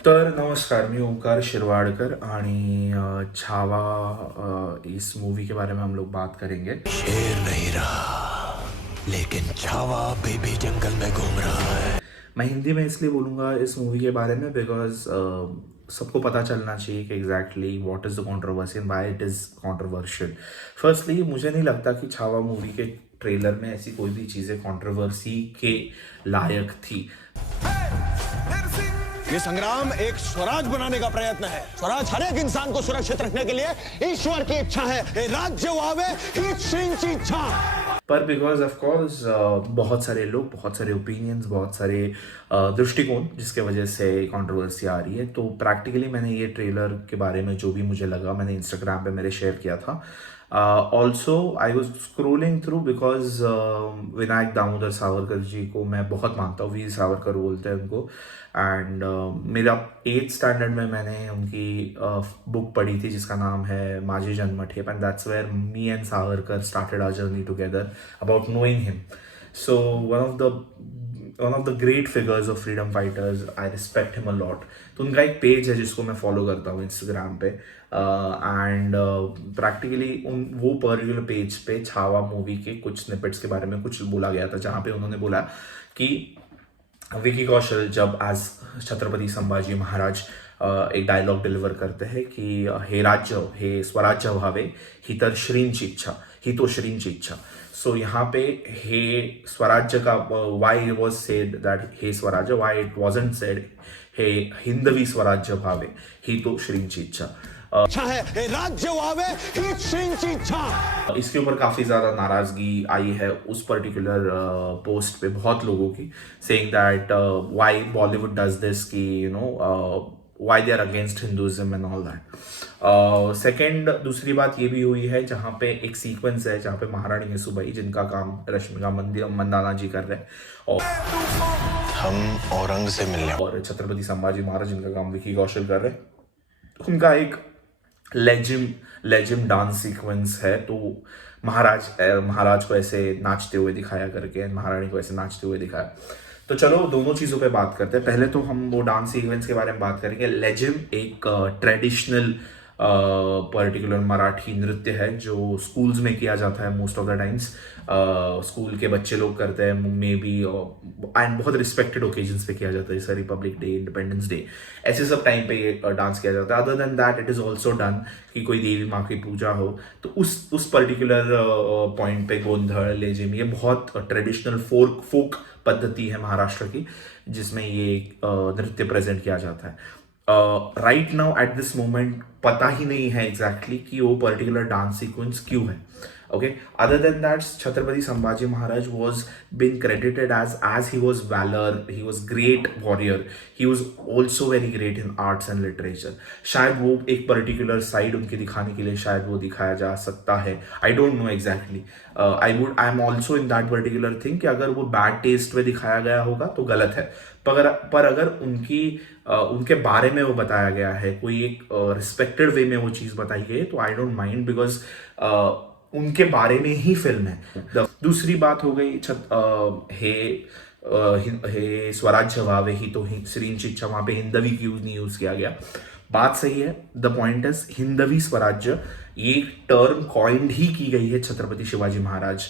तर नमस्कार, मी ओंकार शिरवाडकर आणि छावा इस मूवी के बारे में हम लोग बात करेंगे। शेर नहीं रहा, लेकिन छावा अभी भी जंगल में घूम रहा है। मैं हिंदी में इसलिए बोलूँगा इस मूवी के बारे में बिकॉज सबको पता चलना चाहिए कि exactly what is the controversy and why it is controversial. Firstly मुझे नहीं लगता कि छावा मूवी के ट्रेलर में ऐसी कोई भी चीज़ें कंट्रोवर्सी के लायक थी। ये संग्राम एक स्वराज बनाने का प्रयत्न है। स्वराज हर एक इंसान को सुरक्षित रखने के लिए ईश्वर की इच्छा है। ये राज्य वावे ही श्रींची इच्छा। पर बिकॉज ऑफ कोर्स बहुत सारे लोग, बहुत सारे ओपिनियंस, बहुत सारे दृष्टिकोण जिसके वजह से कंट्रोवर्सी आ रही है, तो प्रैक्टिकली मैंने ये ट्रेलर के बारे में जो भी मुझे लगा मैंने इंस्टाग्राम पे मेरे शेयर किया था। Also I was scrolling through because Vinayak Damodar Savarkar ji को मैं बहुत मानता हूँ, वीर सावरकर बोलते हैं उनको। एंड मेरा 8th स्टैंडर्ड में मैंने उनकी बुक पढ़ी थी जिसका नाम है Majhe Janmathep, and that's where me and Savarkar started our journey together about knowing him. So one of the great figures of freedom fighters, I respect him a lot. तो उनका एक पेज है जिसको मैं फॉलो करता हूँ इंस्टाग्राम पे, एंड प्रैक्टिकली उन वो पर्टिकुलर पेज पे छावा मूवी के कुछ स्निपेट्स के बारे में कुछ बोला गया था, जहाँ पे उन्होंने बोला कि विकी कौशल जब एज छत्रपति संभाजी महाराज एक डायलॉग डिलीवर करते हैं कि हे राज्य, हे स्वराज्य व्हावे ही तर श्रींची इच्छा, ही तो श्रींची इच्छा। सो यहाँ पे हे स्वराज्य का why it was said that हे Swarajya, why it wasn't said हे हिंदवी स्वराज्य व्हावे ही तो श्रींची इच्छा। इच्छा है ये राज्य वावे ही श्रींची इच्छा। इसके ऊपर काफ़ी ज़्यादा नाराज़गी आई है उस पर्टिकुलर पोस्ट पे बहुत लोगों की, saying that why Bollywood does this, कि you know why they are against Hinduism and all that. Second दूसरी बात ये भी हुई है जहाँ पे एक सीक्वेंस है जहाँ पे महारानी येसुबाई, जिनका काम रश्मिका मंदाना जी कर रहे हैं, और हम औरंग से मिलने और छत्रपति संभाजी महाराज जिनका काम विकी कौशल कर रहे हैं, उनका एक लेजिम डांस सीक्वेंस है। तो महाराज को ऐसे नाचते हुए दिखाया करके, महारानी को ऐसे नाचते हुए दिखाया। तो चलो दोनों चीज़ों पे बात करते हैं। पहले तो हम वो डांस सीक्वेंस के बारे में बात करेंगे। लेजिम एक ट्रेडिशनल पर्टिकुलर मराठी नृत्य है जो स्कूल्स में किया जाता है most of the times. School के बच्चे लोग करते हैं मे बी, एंड बहुत रिस्पेक्टेड ओकेजन्स पे किया जाता है, जैसे रिपब्लिक डे, इंडिपेंडेंस डे, ऐसे सब टाइम पे ये डांस किया जाता है। Other than that it is also done कि कोई देवी माँ की पूजा हो तो उस पर्टिकुलर पॉइंट पे गोंधड़, लेजिम, ये बहुत ट्रेडिशनल फोक पद्धति है महाराष्ट्र की जिसमें ये नृत्य प्रेजेंट किया जाता है। Right now at this moment पता ही नहीं है एग्जैक्टली कि वो पर्टिकुलर डांस सीक्वेंस क्यों है। Okay. Other than that, Chhatrapati Sambhaji Maharaj was been credited as he was valor, he was great warrior, he was also very great in arts and literature. शायद वो एक particular side उनके दिखाने के लिए शायद वो दिखाया जा सकता है, I don't know exactly. I am also in that particular thing कि अगर वो bad taste में दिखाया गया होगा तो गलत है, पर अगर उनके बारे में वो बताया गया है, कोई एक रिस्पेक्टेड वे में वो चीज़ बताई गई है, तो आई डोंट माइंड बिकॉज उनके बारे में ही फिल्म है। दूसरी बात हो गई हे स्वराज्य वावे ही तो श्रींची इच्छा, वहां पे हिंदवी यूज नहीं यूज किया गया। बात सही है, the point is Hindavi Swarajya ये टर्म कॉइंड ही की गई है छत्रपति शिवाजी महाराज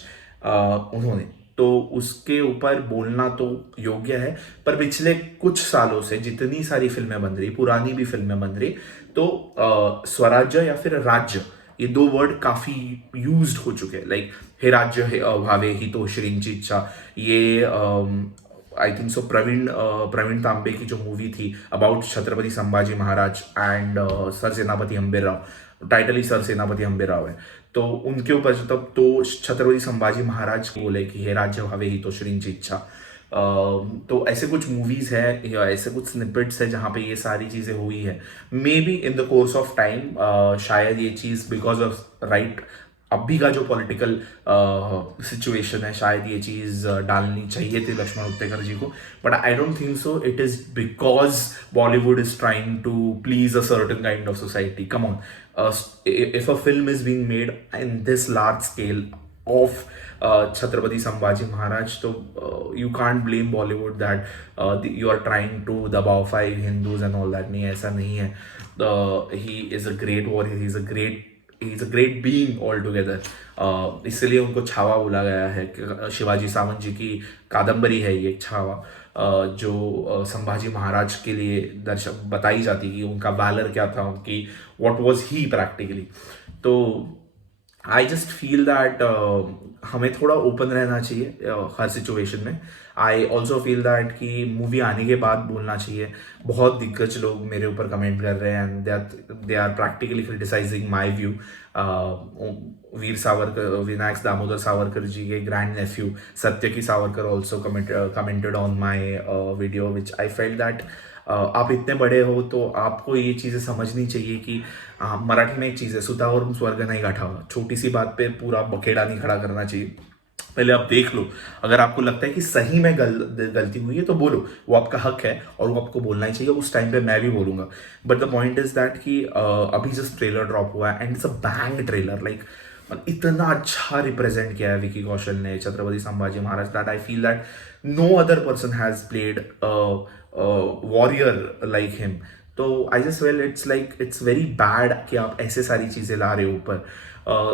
उन्होंने, तो उसके ऊपर बोलना तो योग्य है। पर पिछले कुछ सालों से जितनी सारी फिल्में बन रही, पुरानी भी फिल्में बन रही, तो स्वराज्य या फिर राज्य, ये दो वर्ड काफ़ी यूज्ड हो चुके हैं। लाइक हे राज्य भावे ही तो श्रींची इच्छा, ये आई थिंक सो प्रवीण तांबे की जो मूवी थी about Chhatrapati Sambhaji Maharaj and sir सेनापति अंबेराव, टाइटल ही सर सेनापति अंबेराव है, तो उनके ऊपर तब तो छत्रपति संभाजी महाराज को बोले कि हे राज्य भावे ही तो श्रींची इच्छा। तो ऐसे कुछ मूवीज़ है या ऐसे कुछ स्निपेट्स है जहाँ पे ये सारी चीज़ें हुई है। May be in the course of time शायद ये चीज़ बिकॉज ऑफ राइट अभी का जो पॉलिटिकल सिचुएशन है, शायद ये चीज़ डालनी चाहिए थी लक्ष्मण उत्तेकर जी को, but I don't think so. It is because Bollywood is trying to please a certain kind of society. Come on, if a film is being made in this large scale, of Chhatrapati Sambhaji Maharaj. So you can't blame Bollywood that you are trying to dabao Hindus and all that. नहीं, ऐसा नहीं है. He is a great warrior. He's a great being altogether. इसलिए उनको छावा बोला गया है. शिवाजी सावंत जी की कादम्बरी है ये छावा, जो संभाजी महाराज के लिए दर्शक बताई जाती कि उनका वैलर क्या था, उनकी व्हाट वाज ही प्रैक्टिकली. तो आई जस्ट फील दैट हमें थोड़ा ओपन रहना चाहिए हर सिचुएशन में. आई ऑल्सो फील दैट कि मूवी आने के बाद बोलना चाहिए. बहुत दिग्गज लोग मेरे ऊपर कमेंट कर रहे हैं and they are practically criticising my view. Veer Savarkar, Vinayak Damodar Savarkar ji के grand nephew Satyaki Savarkar also commented on my video, which I felt that आप इतने बड़े हो तो आपको ये चीज़ें समझनी चाहिए कि मराठी में एक चीज़ है, सुतावरून स्वर्ग नहीं गाठावा. छोटी सी बात पे पूरा बखेड़ा नहीं खड़ा करना चाहिए. पहले आप देख लो, अगर आपको लगता है कि सही में गलती हुई है तो बोलो, वो आपका हक है और वो आपको बोलना ही चाहिए. उस टाइम पे मैं भी बोलूँगा. But the point is that कि अभी जस्ट ट्रेलर ड्रॉप हुआ है and it's a bang trailer. Like इतना अच्छा रिप्रेजेंट किया है विकी कौशल ने Chhatrapati Sambhaji Maharaj that I feel that no other person has played warrior like him. तो I just well it's very bad कि आप ऐसे सारी चीज़ें ला रहे हो ऊपर.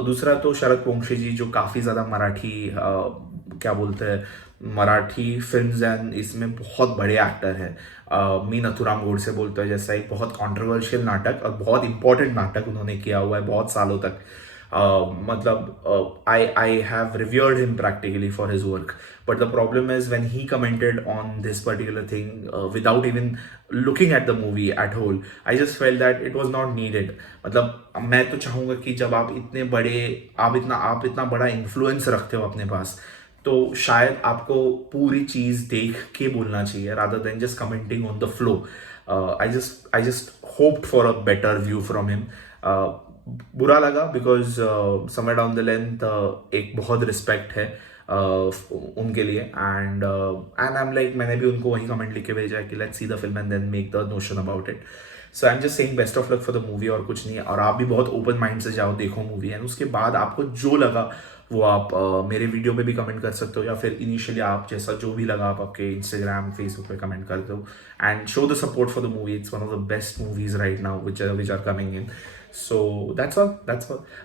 दूसरा तो शरद पोंक्षे जी जो काफ़ी ज़्यादा मराठी क्या बोलते हैं मराठी फिल्म्स एंड इसमें बहुत बड़े एक्टर हैं. मी नथुराम गोडसे बोलते हैं जैसा एक बहुत कंट्रोवर्शियल नाटक और बहुत इंपॉर्टेंट नाटक उन्होंने किया हुआ है बहुत सालों तक. मतलब I have revered him practically for his work, but the problem is when he commented on this particular thing without even looking at the movie at whole, I just felt that it was not needed. मतलब मैं तो चाहूँगा कि जब आप इतना बड़ा influence रखते हो अपने पास, तो शायद आपको पूरी चीज़ देख के बोलना चाहिए rather than just commenting on the flow. I just hoped for a better view from him. बुरा लगा because somewhere down the length एक बहुत रिस्पेक्ट है उनके लिए एंड आई एम लाइक मैंने भी उनको वही कमेंट लिख के भेजा है कि let's see the film and then make the notion about it. So I am just saying best of luck for the movie और कुछ नहीं. और आप भी बहुत ओपन माइंड से जाओ, देखो मूवी एंड उसके बाद आपको जो लगा वो आप मेरे वीडियो में भी कमेंट कर सकते हो या फिर इनिशियली आप जैसा जो भी लगा आप आपके इंस्टाग्राम फेसबुक पे कमेंट कर दो and show the support for the movie. It's one of the best movies right now which are coming in. So that's all.